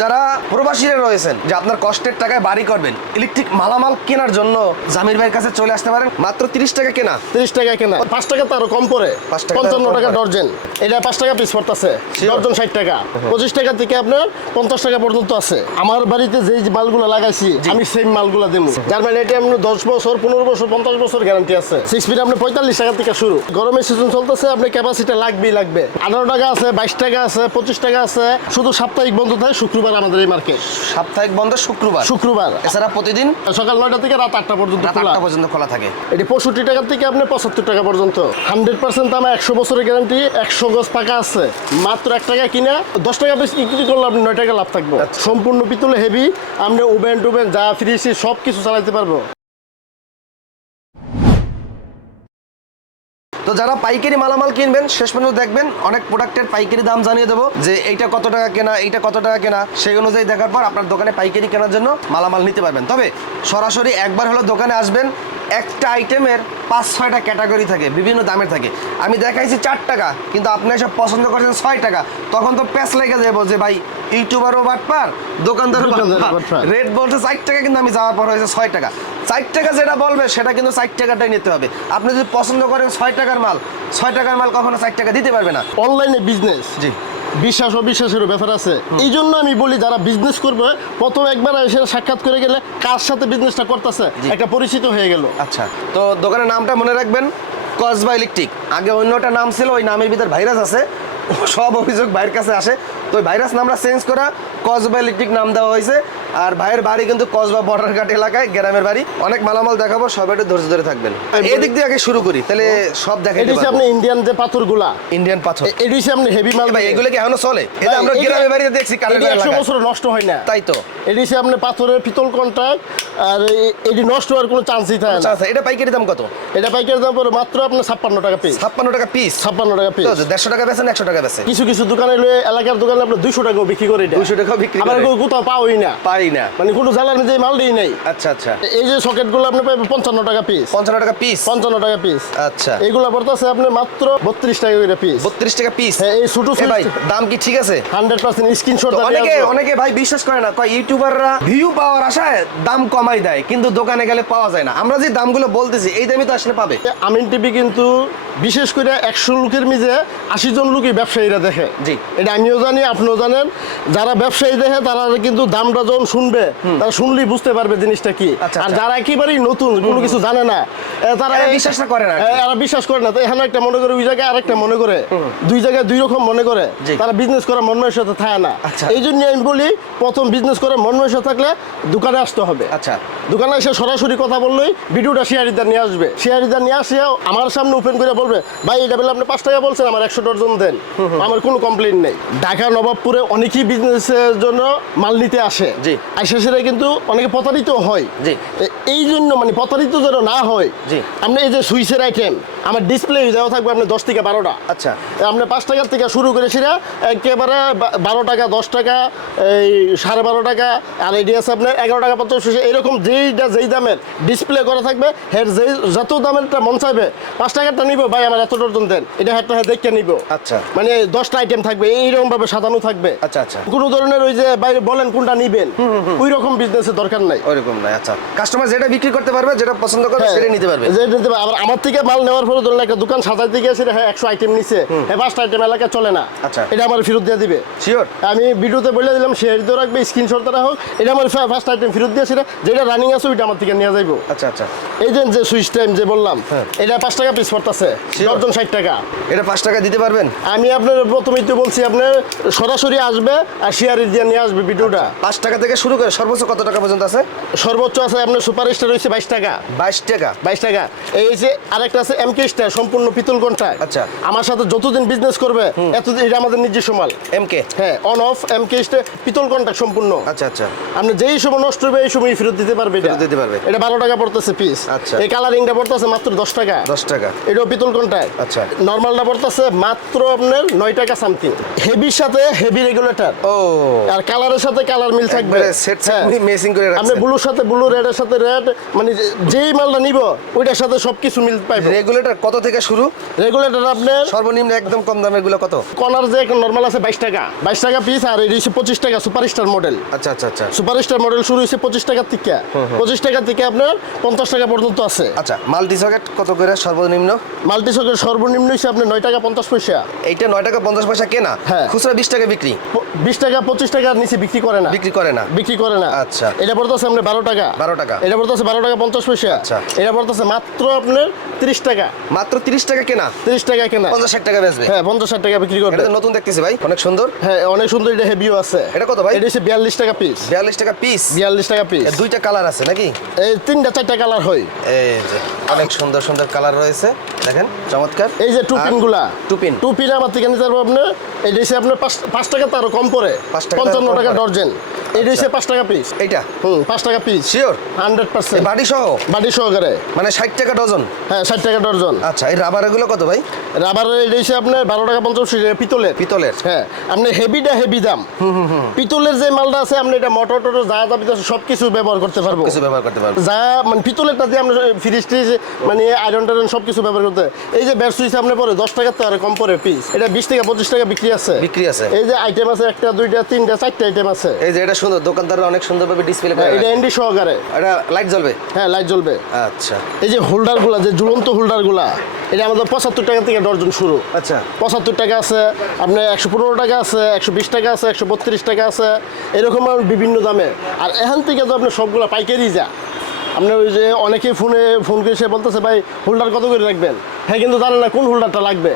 যারা প্রবাসীরা রয়েছেন যে আপনার কষ্টের টাকায় বাড়ি করবেন ইলেকট্রিক মালামাল কেনার জন্য জামির ভাইয়ের কাছে চলে আসতে পারেন মাত্র তিরিশ টাকা কেনা। তিরিশ টাকা কেনা। পাঁচ টাকা তো আরও কম পড়ে। পাঁচ টাকা পঞ্চান্ন টাকা। ডর্জন। এটা পাঁচ টাকা পিস পড়তেছে। ডর্জন ষাট টাকা। পঁচিশ টাকা থেকে আপনার পঞ্চাশ টাকা পর্যন্ত আছে। আমার বাড়িতে যেই যে মালগুলো লাগাইছি আমি সেম মালগুলো দেবো যার মানে এটা আপনার দশ বছর পনেরো বছর পঞ্চাশ বছর গ্যারান্টি আছে। সিক্স ফিট আপনি পঁয়তাল্লিশ টাকা থেকে শুরু। গরমের সিজন চলতেছে আপনি ক্যাপাসিটি লাগবেই লাগবে। আঠারো টাকা আছে বাইশ টাকা আছে পঁচিশ টাকা আছে। শুধু সাপ্তাহিক বন্ধ থাকে শুক্রবার আমাদের এই মার্কেট সাপ্তাহিক বন্ধ শুক্রবার। শুক্রবার। এছাড়া প্রতিদিন সকাল নয়টা থেকে রাত আটটা পর্যন্ত আটটা পর্যন্ত খোলা থাকে। এটি পঁয়ষট্টি টাকা থেকে আপনি পঁচাত্তর টাকা পর্যন্ত। হান্ড্রেড পার্সেন্ট আমার একশো বছরের গ্যারান্টি একশো গজ পাকা আছে। মাত্র এক টাকা কিনা দশ টাকা বেশি বিক্রি করলে আপনি নয় টাকা লাভ থাকব। সম্পূর্ণ পিতলে হেভি আপনি ওভেন টুভেন যা ফ্রিজ সব কিছু চালাইতে পারব। তো যারা পাইকারি মালামাল কিনবেন, শেষ পর্যন্ত দেখবেন অনেক প্রোডাক্টের পাইকারি দাম জানিয়ে দেবো যে এইটা কত টাকা কেনা, এইটা কত টাকা কেনা, সেই অনুযায়ী দেখার পর আপনার দোকানে পাইকারি কেনার জন্য মালামাল নিতে পারবেন। তবে সরাসরি একবার হলো দোকানে আসবেন একটা আইটেমের পাঁচ ছয়টা ক্যাটাগরি থাকে বিভিন্ন দামের থাকে। আমি দেখাইছি চার টাকা কিন্তু আপনি এসব পছন্দ করছেন ছয় টাকা। তখন তো প্যাস লেগে যাব যে ভাই ইউটিউবারও বাটপার দোকানদারও বাটপার। রেট বলছে ষাট টাকা কিন্তু আমি যাওয়ার পর হয়েছে ছয় টাকা। ষাট টাকা যেটা বলবে সেটা কিন্তু ষাট টাকাটাই নিতে হবে। আপনি যদি পছন্দ করেন ছয় টাকার মাল ছয় টাকার মাল কখনো ষাট টাকা দিতে পারবে না। অনলাইনে বিজনেস জি। বিশ্বাস অবিশ্বাসেরও ব্যাপার আছে। এই জন্য আমি বলি যারা বিজনেস করবে প্রথম একবার এসে সাক্ষাৎ করে গেলে কার সাথে বিজনেসটা করতেছে। একটা পরিচিত হয়ে গেল। আচ্ছা তো দোকানের নামটা মনে রাখবেন কসবা ইলেকট্রিক। আগে অন্যটা নাম ছিল ওই নামের ভিতরে ভাইরাস আছে সব অভিযোগ ভাইয়ের কাছে আসে। তো ওই ভাইরাস নামটা চেঞ্জ করা কসবা ইলেকট্রিক নাম দেওয়া হয়েছে। আর ভাইয়ের বাড়ি কিন্তু কসবা বর্ডার ঘাট এলাকায় গ্রামের বাড়ি। অনেক মালামাল দেখাবো সব একটু ধৈর্য ধরে থাকবেন। এদিক দিয়ে আগে শুরু করি তাহলে সব এটি দেখাইতে হচ্ছে আপনি ইন্ডিয়ান যে পাথরগুলা। ইন্ডিয়ান পাথর। এটি হচ্ছে আপনি হেভি মাল ভাই এগুলো কি এখনও চলে? এটা আমরা গ্রামের বাড়িতে দেখছি কারেন্ট একশো বছর নষ্ট হয় না। তাই তো। এটি হচ্ছে আপনি পাথরের পিতল কন্ট্রাক্ট আর এটি নষ্ট হওয়ার কোনো চান্সই থাকে আচ্ছা না। আচ্ছা এটা পাইকারি দাম কত? এটা পাইকারি দাম পড়ে মাত্র আপনার ছাপ্পান্ন টাকা পিস ছাপ্পান্ন টাকা পিস ছাপ্পান্ন টাকা পিস দেড়শো টাকা বেচেন একশো টাকা বেচে কিছু কিছু দোকানে লয়ে এলাকার দোকানে আপনার দুইশো টাকাও বিক্রি করে এটা 200 টাকাও বিক্রি আবার কোথাও পাওই না। পারি না। মানে কোনো জ্বালার মধ্যে মাল দিই নাই। আচ্ছা আচ্ছা। এই যে সকেটগুলো আপনি পাবেন পঞ্চান্ন টাকা পিস পঞ্চান্ন টাকা পিস পঞ্চান্ন টাকা পিস আচ্ছা। এগুলা পড়তেছে আপনি মাত্র বত্রিশ টাকা করে পিস বত্রিশ টাকা পিস হ্যাঁ এই ছোট ভাই দাম কি ঠিক আছে? হান্ড্রেড পার্সেন্ট স্ক্রিনশট অনেকে অনেকে ভাই বিশ্বাস করে না কয় ইউটিউবাররা ভিউ পাওয়ার আশায় দাম কমাই দেয় কিন্তু দোকানে গেলে পাওয়া যায় না। আমরা যে দামগুলো বলতেছি এই দামই তো আসলে পাবে। আমিন টিভি কিন্তু বিশেষ করে একশো লোকের মিজে আশি জন লোকই ব্যবসায়ীরা দেখে। জি। এটা আমিও জানি আপনিও জানেন। যারা ব্যবসায়ী দেখে তারা কিন্তু দামটা যখন শুনবে তারা শুনলেই বুঝতে পারবে জিনিসটা কি। আচ্ছা, আর আচ্ছা। যারা একেবারেই নতুন কোনো কিছু জানে না তারা বিশ্বাস করে না এরা বিশ্বাস করে না। তো এখানে একটা মনে করে ওই জায়গায় আরেকটা মনে করে দুই জায়গায় দুই রকম মনে করে। তারা বিজনেস করার মন সাথে থাকে না। আচ্ছা। এই জন্য আমি বলি প্রথম বিজনেস করার মন থাকলে দোকানে আসতে হবে। আচ্ছা। দোকানে এসে সরাসরি কথা বললেই ভিডিওটা শেয়ারিদার নিয়ে আসবে। শেয়ারিদার নিয়ে আসে আমার সামনে ওপেন করে বলবে ভাই এটা বলে আপনি পাঁচ টাকা বলছেন আমার একশো ডজন দেন। আমার কোনো কমপ্লেন নেই। ঢাকা নবাবপুরে অনেকেই বিজনেসের জন্য মাল নিতে আসে। জি। আর শেষে কিন্তু অনেকে প্রতারিত হয়। জি। এই জন্য মানে প্রতারিত যেন না হয় জি। আপনি এই যে সুইচের আইটেম আমার ডিসপ্লে দেওয়া থাকবে আপনি দশ থেকে বারোটা। আচ্ছা। আপনি পাঁচ টাকার থেকে শুরু করে সেটা একেবারে বারো টাকা দশ টাকা এই সাড়ে বারো টাকা আর এটি আছে আপনার এগারো টাকা পঞ্চাশ এরকম যেইটা যেই দামের ডিসপ্লে করা থাকবে হের যেই যত দামেরটা মন চাইবে পাঁচ টাকারটা নিব ভাই আমার এত ডজন দেন এটা হাতটা হাত দেখে নিব। আচ্ছা। মানে দশটা আইটেম থাকবে এইরকম ভাবে সাজানো থাকবে। আচ্ছা, আচ্ছা। কোনো ধরনের ওই যে বাইরে বলেন কোনটা নিবেন ওই রকম বিজনেসের দরকার নাই। ওইরকম নয় আচ্ছা। কাস্টমার যেটা বিক্রি করতে পারবে যেটা পছন্দ করবে হ্যাঁ, সেটাই নিতে পারবে। যে নিতে পারবে। আবার আমার থেকে মাল নেওয়ার পরে ধরুন একটা দোকান সাজাইতে গিয়েছে হ্যাঁ একশো আইটেম নিছে। হ্যাঁ পাঁচটা আইটেম এলাকা চলে না। আচ্ছা। এটা আমার ফেরত দিয়ে দিবে। শিওর আমি ভিডিওতে বলে দিলাম শেয়ার দিয়ে রাখবে স্ক্রিনশট রাখো এটা আমার ফার্স্ট আইটেম ফেরত দিয়েছে যেটা রানিং আছে ওইটা আমার থেকে নিয়ে যাইবো। আচ্ছা আচ্ছা। এই যে যে সুইচ টাইম যে বললাম হ্যাঁ। এটা পাঁচ টাকা পিস পড়তেছে দশজন ষাট টাকা। এটা পাঁচ টাকা দিতে পারবেন? আমি আপনার প্রথমেই তো বলছি আপনার সরাসরি আসবে আর শেয়ার দিয়ে নিয়ে আসবে ভিডিওটা। পাঁচ টাকা থেকে শুরু করে সর্বোচ্চ কত টাকা পর্যন্ত আছে? সর্বোচ্চ আছে আপনার সুপার স্টার রয়েছে বাইশ টাকা। বাইশ টাকা। বাইশ টাকা। এই যে আরেকটা আছে এমকে স্টার সম্পূর্ণ পিতল কন্ট্রাক্ট আচ্ছা। আমার সাথে যতদিন বিজনেস করবে এতদিন এটা আমাদের নিজস্ব মাল। হ্যাঁ অন অফ এমকে স্টার পিতল কন্ট্রাক্ট সম্পূর্ণ। আচ্ছা আচ্ছা। আপনি যেই সময় নষ্ট হবে এই সময় ফেরত দিতে পারবে এটা দিতে পারবে। এটা বারো টাকা পড়তেছে পিস আচ্ছা। এই কালারিংটা পড়তেছে মাত্র দশ টাকা। দশ টাকা। এটাও পিতল কন্টাক্ট আচ্ছা। নর্মালটা পড়তেছে মাত্র আপনার নয় টাকা সামথিং হেভির সাথে হেভি রেগুলেটর ও। আর কালারের সাথে কালার মিল থাকবে। একবারে set set হ্যাঁ। মেসিং করে আপনি ব্লুর সাথে ব্লু রেডের সাথে রেড মানে যেই মালটা নিব ওইটার সাথে সবকিছু মিল পাইবে। রেগুলেটর কত থেকে শুরু? রেগুলেটর আপনার সর্বনিম্ন একদম কম দামেরগুলো কত? কলার যে নর্মাল আছে বাইশ টাকা। বাইশ টাকা পিস আর এটি হচ্ছে পঁচিশ টাকা সুপার স্টার মডেল আচ্ছা আচ্ছা আচ্ছা। সুপার স্টার মডেল শুরু হয়েছে পঁচিশ টাকার থেকে। পঁচিশ টাকা থেকে আপনার পঞ্চাশ টাকা পর্যন্ত আছে। আচ্ছা মাল্টি সকেট কত করে সর্বনিম্ন? মাল্টি সকের সর্বনিম্ন হিসেবে আপনার নয় টাকা পঞ্চাশ পয়সা। এইটা নয় টাকা পঞ্চাশ পয়সা কেনা হ্যাঁ। খুচরা বিশ টাকা বিক্রি। বিশ টাকা পঁচিশ টাকার নিচে বিক্রি করে না। বিক্রি করে না। বিক্রি করে না। আচ্ছা। এটা পড়তেছে আপনার বারো টাকা। 12 টাকা। এটা পড়তেছে বারো টাকা পঞ্চাশ পয়সা। আচ্ছা। এটা পড়তেছে মাত্র আপনার তিরিশ টাকা। মাত্র তিরিশ টাকা কেনা? তিরিশ টাকা কেনা। পঞ্চাশ ষাট টাকা বেচবে। হ্যাঁ পঞ্চাশ ষাট টাকা বিক্রি করবে। এটা নতুন দেখতেছি ভাই অনেক সুন্দর। হ্যাঁ অনেক সুন্দর এটা হেভিও আছে। এটা কত ভাই? এটা হচ্ছে বিয়াল্লিশ টাকা পিস বিয়াল্লিশ টাকা পিস বিয়াল্লিশ টাকা পিস দুইটা কালার আছে। নাকি? এই তিনটা চারটা কালার হয়। এই যে অনেক সুন্দর সুন্দর কালার রয়েছে। দেখেন চমৎকার। এই যে টুপিন আরগুলা টুপিন। টুপিন আমার থেকে নিতে পারব আপনি এই হচ্ছে আপনার পাঁচ টাকা তারও কম পড়ে। পাঁচ টাকা পঞ্চান্ন টাকা। ডর্জন। এটা হচ্ছে পাঁচ টাকা পিস এইটা? হুম পাঁচ টাকা পিস শিওর হান্ড্রেড পার্সেন্ট বাড়ি সহ বাড়ি সহকারে। মানে ষাট টাকা ডজন? হ্যাঁ ষাট টাকা ডর্জন আচ্ছা এই রাবারেরগুলো কত ভাই? রাবার এটা হচ্ছে আপনার বারো টাকা পঞ্চাশ পিতলের। পিতলের। হ্যাঁ আপনি হেভিটা হেভি দাম। পিতলের যে মালটা আছে আপনি এটা মোটর টোটর যা যা আছে সব কিছু ব্যবহার করতে পারব। কিছু ব্যবহার করতে পারব। যা মানে পিতলেরটা দিয়ে আমরা ফ্রিজ ট্রিজ মানে আয়রন টায়রন সব কিছু ব্যবহার করতে এই যে ব্যাট সুইচ আপনি পরে দশ টাকার তো আর কম পরে পিস এটা বিশ টাকা পঁচিশ টাকা বিক্রি আছে। বিক্রি আছে। এই যে আইটেম আছে একটা দুইটা তিনটা চারটা আইটেম আছে। এই যে এটা সুন্দর দোকানদাররা অনেক সুন্দরভাবে ডিসপ্লে করে। এটা এনডি সহকারে। এটা লাইট জ্বলবে? হ্যাঁ লাইট জ্বলবে। আচ্ছা। এই যে হোল্ডারগুলা যে ঝুলন্ত হোল্ডারগুলা এটা আমাদের পঁচাত্তর টাকা থেকে ডর্জন শুরু। আচ্ছা। পঁচাত্তর টাকা আছে আপনার একশো পনেরো টাকা আছে একশো বিশ টাকা আছে একশো বত্রিশ টাকা আছে এরকম আর বিভিন্ন দামে। আর এখান থেকে তো আপনি সবগুলো পাইকারি যা। আপনার ওই যে অনেকেই ফোনে ফোন করে সে বলতেছে ভাই হোল্ডার কত করে রাখবেন? হ্যাঁ কিন্তু জানেন না কোন হোল্ডারটা লাগবে।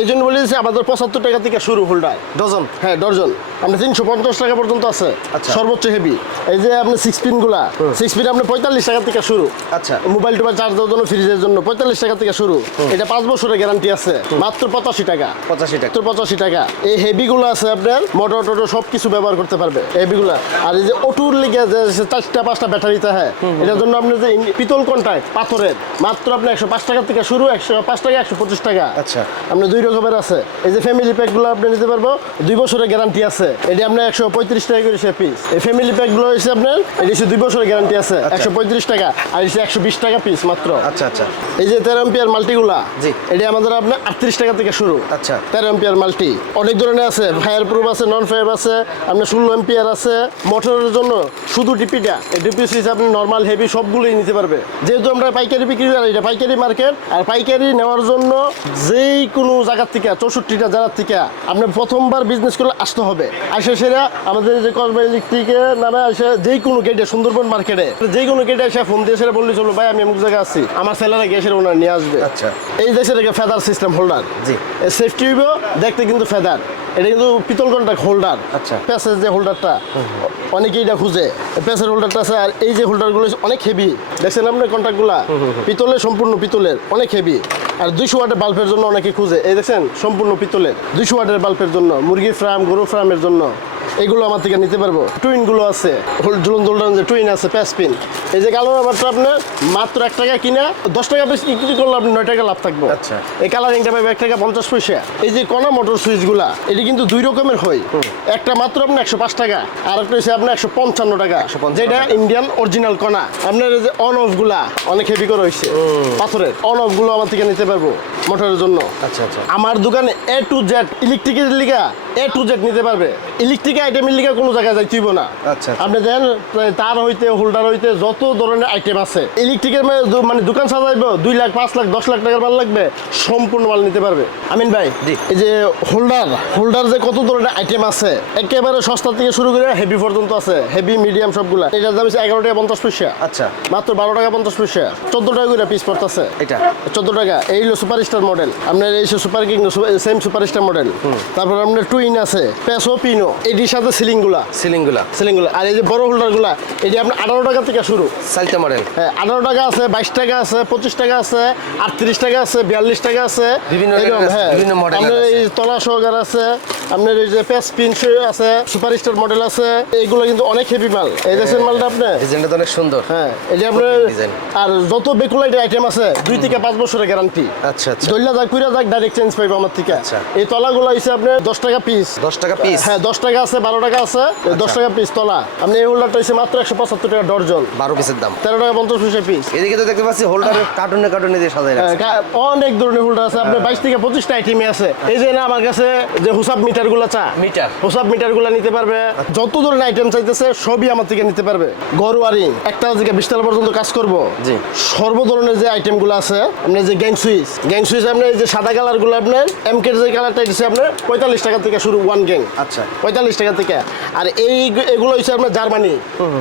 এই জন্য বলেছি আমাদের পঁচাত্তর টাকা থেকে শুরু হোল্ডার ডজন? হ্যাঁ ডজন। আপনি তিনশো পঞ্চাশ টাকা পর্যন্ত আছে। আচ্ছা। সর্বোচ্চ হেভি এই যে আপনি সিক্স পিনগুলা সিক্স পিন আপনি পঁয়তাল্লিশ টাকা থেকে শুরু। আচ্ছা। মোবাইল টোবাইল চার্জ দেওয়ার জন্য ফ্রিজের জন্য পঁয়তাল্লিশ টাকা থেকে শুরু। এটা পাঁচ বছরের গ্যারান্টি আছে। মাত্র পঁচাশি টাকা। পঁচাশি টাকা। পঁচাশি টাকা। এই হেভিগুলো আছে আপনার মোটর টোটর সব কিছু ব্যবহার করতে পারবে হেভিগুলো আর এই যে অটুর লিগে যে চারটা পাঁচটা ব্যাটারিতে হ্যাঁ এটার জন্য আপনি যে পিতল কন্টাক্ট পাথরের। মাত্র আপনি একশো পাঁচ টাকা থেকে শুরু একশো পাঁচ টাকা একশো পঁচিশ টাকা? আচ্ছা। আপনি দুই রকমের আছে। এই যে ফ্যামিলি প্যাকগুলো আপনি নিতে পারব দুই বছরের গ্যারান্টি আছে। এটি আপনার একশো পঁয়ত্রিশ টাকা করে সে পিস এই ফ্যামিলি প্যাকগুলো হচ্ছে আপনার এটি হচ্ছে দুই বছরের গ্যারান্টি আছে। একশো পঁয়ত্রিশ টাকা আর হচ্ছে একশো বিশ টাকা পিস মাত্র। আচ্ছা আচ্ছা। এই যে তেরো এম্পিয়ার মাল্টিগুলা জি। এটি আমাদের আপনার আটত্রিশ টাকা থেকে শুরু। আচ্ছা। তেরো এম্পিয়ার মাল্টি অনেক ধরনের আছে। ফায়ার প্রুফ আছে নন ফায়ার আছে আপনার ষোলো এম্পিয়ার আছে। মোটরের জন্য শুধু ডিপিটা এই ডিপি সুইচ আপনি নর্মাল হেভি সবগুলোই নিতে পারবে। যেহেতু আমরা পাইকারি বিক্রি করি এটা পাইকারি মার্কেট আর পাইকারি নেওয়ার জন্য যেই কোনো জায়গার থেকে চৌষট্টিটা জায়গার থেকে আপনি প্রথমবার বিজনেস করলে আসতে হবে। আসে সেরা আমাদের যে কসবা ইলেকট্রিকের নামে আসে যেই কোনো গেটে সুন্দরবন মার্কেটে যে কোনো গেটে এসে ফোন দিয়ে সেটা বললে চলো ভাই আমি অমুক জায়গায় আছি। আমার ছেলেরা গিয়ে সেটা ওনার নিয়ে আসবে। আচ্ছা। এই দেশের ফেদার সিস্টেম হোল্ডার জি। সেফটি হইব দেখতে কিন্তু ফেদার এটা কিন্তু পিতল কন্ট্রাক্ট হোল্ডার আচ্ছা। প্যাসেজ যে হোল্ডারটা অনেকেই এটা খুঁজে। প্যাসের হোল্ডারটা আছে আর এই যে হোল্ডারগুলো অনেক হেভি দেখছেন আপনি কন্টাক্টগুলা পিতলের সম্পূর্ণ পিতলের অনেক হেভি আর দুইশো ওয়াটের বাল্বের জন্য অনেকে খুঁজে। এই দেখছেন সম্পূর্ণ পিতলের। দুইশো ওয়াটের বাল্বের জন্য মুরগির ফার্ম গরু ফার্মের জন্য। এগুলো আমার থেকে নিতে পারব। টুইনগুলো আছে ঝুলন ঝুলন যে টুইন আছে প্যাসপিন এই যে কালো রাবারটা আপনার মাত্র এক টাকা কিনা দশ টাকা বেশি বিক্রি করলে আপনি নয় টাকা লাভ থাকব। আচ্ছা। এই কালারিংটা পাবে এক টাকা পঞ্চাশ পয়সা। এই যে কণা মোটর সুইচগুলা এটি কিন্তু দুই রকমের হয়। একটা মাত্র আপনার একশো পাঁচ টাকা আর একটা হচ্ছে আপনার একশো পঞ্চান্ন টাকা। যেটা ইন্ডিয়ান অরিজিনাল কণা। আপনার যে অন অফগুলা অনেক হেভি করে হয়েছে পাথরের অন অফগুলো আমার থেকে নিতে পারব মোটরের জন্য। আচ্ছা আচ্ছা। আমার দোকানে এ টু জেড ইলেকট্রিকের লিগা এ টু জেড নিতে পারবে। ইলেকট্রিক আইটেমের লিগা কোনো জায়গায় যাইতেইব না। আচ্ছা। আপনি দেন তার হইতে হোল্ডার হইতে যত ধরনের আইটেম আছে ইলেকট্রিকের মানে মানে দোকান সাজাইব দুই লাখ পাঁচ লাখ দশ লাখ টাকার মাল লাগবে সম্পূর্ণ মাল নিতে পারবে। আমিন ভাই এই যে হোল্ডার হোল্ডার যে কত ধরনের আইটেম আছে একেবারে সস্তা থেকে শুরু করে হেভি পর্যন্ত আছে হেভি মিডিয়াম সবগুলা। এটার দাম হচ্ছে এগারো টাকা পঞ্চাশ পয়সা। আচ্ছা। মাত্র বারো টাকা পঞ্চাশ পয়সা। চোদ্দ টাকা করে পিস পড়তেছে। এটা? চোদ্দ টাকা। এই হলো সুপার স্টার মডেল আপনার এই super king same super star model তারপর আপনার টুইন আছে পেসো পিনো এটির সাথে সিলিংগুলা। সিলিংগুলা। সিলিংগুলা। আর এই যে বড় হোল্ডারগুলা এটি আপনার আঠারো টাকা থেকে শুরু। সাইলটা মডেল। হ্যাঁ আঠারো টাকা আছে বাইশ টাকা আছে পঁচিশ টাকা আছে আটত্রিশ টাকা আছে বিয়াল্লিশ টাকা আছে। বিভিন্ন হ্যাঁ। বিভিন্ন মডেলের আপনার এই তলা সহকার আছে আপনার এই যে পেস পিন আছে সুপার স্টার মডেল আছে এইগুলো কিন্তু অনেক হেভি মাল। এই দেখছেন মালটা আপনি ডিজাইনটা তো অনেক সুন্দর। হ্যাঁ এই যে আপনার আর যত বেকুলাইটের আইটেম আছে দুই থেকে পাঁচ বছরের গ্যারান্টি আচ্ছা আচ্ছা। দইলা যাক কুইরা যাক ডাইরেক্ট চেঞ্জ পাইবো আমার থেকে। আচ্ছা। এই তলাগুলো হইছে আপনার দশ টাকা পিস দশ টাকা পিস হ্যাঁ দশ টাকা আছে বারো টাকা আছে দশ টাকা পিস তলা। আপনি এই হোল্ডারটা হইছে মাত্র একশো পঁচাত্তর টাকা ডর্জন। বারো পিসের দাম। তেরো টাকা পঞ্চাশ পয়সা পিস এদিকে তো দেখতে পাচ্ছি হোল্ডারের কার্টুনে কার্টুনে দিয়ে সাজাই হ্যাঁ, অনেক ধরনের হোল্ডার আছে। আপনার বাইশ থেকে পঁচিশটা আইটেমে আছে। এই যে না আমার কাছে যে হুসাব মিটারগুলো চা মিটার হোসাব মিটারগুলো নিতে পারবে। যত ধরনের আইটেম চাইতেছে সবই আমার থেকে নিতে পারবে। ঘর ওয়ারিং একটা থেকে বিশতলা পর্যন্ত কাজ করব। জি। সর্ব ধরনের যে আইটেমগুলো আছে আপনার যে গ্যাং সুইচ গ্যাং সুইচ আপনার এই যে সাদা কালারগুলো আপনার এমকের যে কালারটা দিচ্ছে আপনার পঁয়তাল্লিশ টাকা থেকে শুরু ওয়ান গ্যাং আচ্ছা। পঁয়তাল্লিশ টাকা থেকে। আর এই এগুলো হচ্ছে আপনার জার্মানি।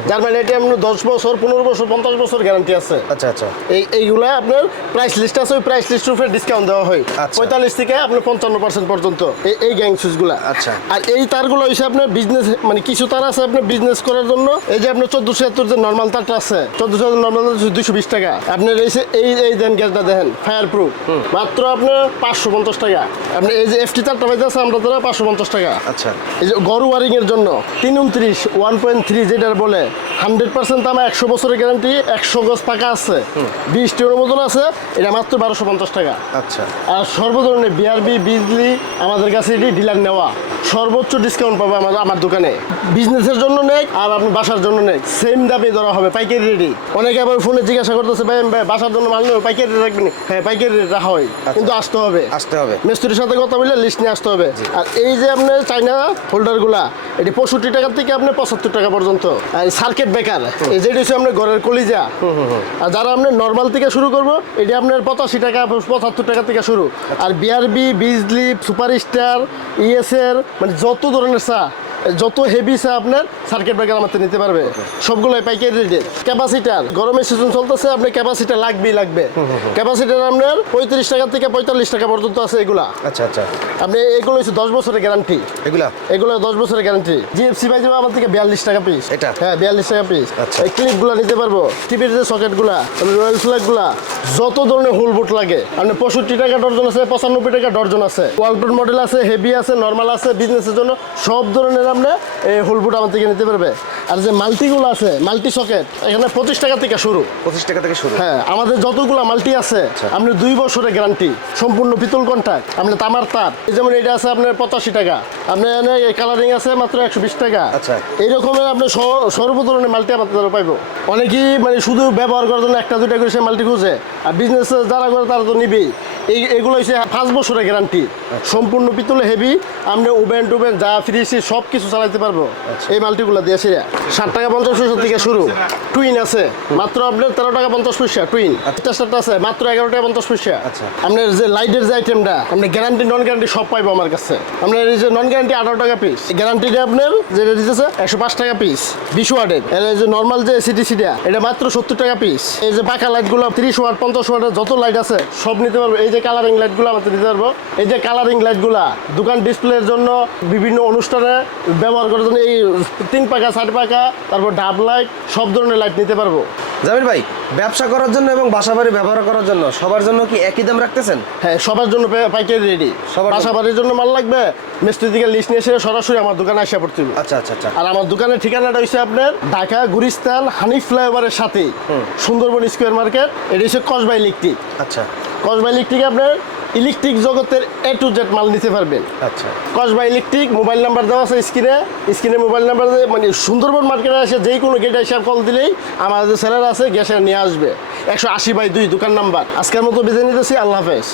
জার্মানি এটা আপনার দশ বছর পনেরো বছর পঞ্চাশ বছর গ্যারান্টি আছে। আচ্ছা আচ্ছা। এই এইগুলা আপনার প্রাইস লিস্ট আছে ওই প্রাইস লিস্টের উপরে ডিসকাউন্ট দেওয়া হয়। আচ্ছা। পঁয়তাল্লিশ থেকে আপনার পঞ্চান্ন পার্সেন্ট পর্যন্ত এই এই গ্যাং সুইচগুলা আচ্ছা। আর এই তারগুলো হচ্ছে আপনার বিজনেস মানে কিছু তার আছে আপনার বিজনেস করার জন্য। এই যে আপনার চোদ্দশো এত্তর যে নর্মাল তারটা আছে চোদ্দশো নর্মাল দুশো বিশ টাকা। আপনার এই এই এই দেন গ্যাসটা দেখেন ফায়ার প্রুফ মাত্র আপনার পাঁচশো পঞ্চাশ টাকা। আপনি এই যে এফটি তারটা পাইতে আছে আমরা তারা পাঁচশো পঞ্চাশ টাকা। আচ্ছা। এই গরু ওয়ারিং এর জন্য তিন উনত্রিশ ওয়ান পয়েন্ট থ্রি যেটার বলে হান্ড্রেড পার্সেন্ট আমার একশো বছরের গ্যারান্টি একশো গজ পাকা আছে। বিশ টির মতন আছে এটা মাত্র বারোশো পঞ্চাশ টাকা। আচ্ছা। আর সর্ব ধরনের বিআরবি বিজলি আমাদের কাছে এটি ডিলার নেওয়া। সর্বোচ্চ ডিসকাউন্ট পাবে আমার আমার দোকানে। বিজনেসের জন্য নেই আর আপনি বাসার জন্য নেই। সেম দামে ধরা হবে পাইকারি রেডি অনেকে আবার ফোনে জিজ্ঞাসা করতেছে ভাই ভাই, বাসার জন্য মাল নেবে পাইকারি রেট রাখবেন হ্যাঁ পাইকারি রেট রাখা হয় কিন্তু আসতে হবে। আসতে হবে। মিস্ত্রির সাথে কথা বললে লিস্ট নিয়ে আসতে হবে। আর এই যে আপনি চাইনা হোল্ডারগুলা এটি পঁয়ষট্টি টাকা থেকে আপনার পঁচাত্তর টাকা পর্যন্ত। আর সার্কিট বেকার এই যেটি হচ্ছে আপনার ঘরের কলিজা। আর যারা আপনার নর্মাল থেকে শুরু করব এটি আপনার পঁচাশি টাকা পঁচাত্তর টাকা থেকে শুরু। আর বিআরবি বিজলি সুপার স্টার ইএসএর মানে যত ধরনের চা যত হেভি চা আপনার সার্কিট ব্রেকার আমার নিতে পারবে। সবগুলোই পাইকারি রেটে ক্যাপাসিটার গরমের সিজন চলতেছে আপনার ক্যাপাসিটার লাগবেই লাগবে। ক্যাপাসিটার আপনার পঁয়ত্রিশ টাকা থেকে পঁয়তাল্লিশ টাকা পর্যন্ত আছে এগুলা। আচ্ছা আচ্ছা। আপনি এগুলো হচ্ছে দশ বছরের গ্যারান্টি এগুলা? এগুলো দশ বছরের গ্যারান্টি জিএফসি পাই যাবে আমার থেকে বিয়াল্লিশ টাকা পিস এটা? হ্যাঁ বিয়াল্লিশ টাকা পিস আচ্ছা। এই ক্লিপগুলো নিতে পারব। টিভির যে সকেটগুলা রয়্যাল ফ্ল্যাগগুলা যত ধরনের হোল বুট লাগে। আপনি পঁয়ষট্টি টাকা ডর্জন আছে পঁচানব্বই টাকা ডর্জন আছে। ওয়ালটন মডেল আছে হেভি আছে নর্মাল আছে বিজনেসের জন্য সব ধরনের আপনি এই হোল বুট আমার থেকে নিতে পারবে। আর যে মাল্টিগুলো আছে মাল্টি সকেট এখানে পঁচিশ টাকা থেকে শুরু। পঁচিশ টাকা থেকে শুরু। হ্যাঁ আমাদের যতগুলো মাল্টি আছে আপনি দুই বছরের গ্যারান্টি সম্পূর্ণ পিতল কন্ট্যাক্ট আপনি তামার তার। যেমন এটা আছে আপনার পঁচাশি টাকা আপনার কালারিং আছে মাত্র একশো বিশ টাকা। আচ্ছা। এই রকমের আপনি সর্ব ধরনের মাল্টি আমাদের দ্বারা পাইবো। অনেকেই মানে শুধু ব্যবহার করার জন্য একটা দুইটা করে সে মাল্টি খুঁজে। আর বিজনেস যারা করে তারা তো নিবেই। এই এগুলো হচ্ছে পাঁচ বছরের গ্যারান্টি। সম্পূর্ণ পিতলে হেভি আপনি ওভেন টোভেন যা ফ্রিজ সব কিছু চালাতে পারব? এই মাল্টিগুলো দিয়েছে ষাট টাকা পঞ্চাশ পয়সা থেকে শুরু। টুইন আছে। মাত্র আপনার তেরো টাকা পঞ্চাশ পয়সা টুইন আছে মাত্র এগারো টাকা পঞ্চাশ পয়সা। আচ্ছা। আপনার যে লাইটের যে আইটেমটা আপনি গ্যারান্টি নন গ্যারান্টি সব পাইবো আমার কাছে। আপনার এই যে নন গ্যারান্টি আঠারো টাকা পিস গ্যারান্টিটা আপনার যেটা দিতেছে একশো পাঁচ টাকা পিস বিশ ওয়ার্ডের এর যে নর্মাল যে সিটি সিটা এটা মাত্র সত্তর টাকা পিস এই যে পাকা লাইটগুলো তিরিশ ওয়াট পঞ্চাশ ওয়াটের যত লাইট আছে সব নিতে পারব। এই যে কালারিং লাইটগুলো আমাদের নিতে পারব। এই যে কালারিং লাইটগুলা দোকান ডিসপ্লের জন্য বিভিন্ন অনুষ্ঠানে ব্যবহার করার জন্য এই তিন পাকা চার পাকা তারপর ডাব লাইট সব ধরনের লাইট নিতে পারব। জামির ভাই ব্যবসা করার জন্য এবং বাসা বাড়ি ব্যবহার করার জন্য সবার জন্য কি একই দাম রাখতেছেন? হ্যাঁ সবার জন্য পাইকারি রেডি সবার বাসা বাড়ির জন্য মাল লাগবে মিস্ত্রি থেকে লিস্ট নিয়ে এসে সরাসরি আমার দোকানে আসা পড়তে হবে। আচ্ছা আচ্ছা আচ্ছা। আর আমার দোকানের ঠিকানাটা হচ্ছে আপনার ঢাকা গুরিস্তান হানিফ ফ্লাইওভারের সাথে সুন্দরবন স্কোয়ার মার্কেট। এটা হচ্ছে কসবাই ইলেকট্রিক আচ্ছা। কসবাই ইলেকট্রিক আপনার ইলেকট্রিক জগতের এ টু জেড মাল নিতে পারবেন। আচ্ছা। কসবা ইলেকট্রিক মোবাইল নাম্বার দেওয়া আছে স্ক্রিনে। স্ক্রিনে মোবাইল নাম্বার মানে সুন্দরবন মার্কেটে এসে যেই কোনো গেটে এসে কল দিলেই আমাদের যে স্যালার আছে গ্যাসে নিয়ে আসবে। একশো আশি বাই দুই দোকান নাম্বার। আজকের মতো বেঁধে নিতেছি আল্লাহ হাফেজ।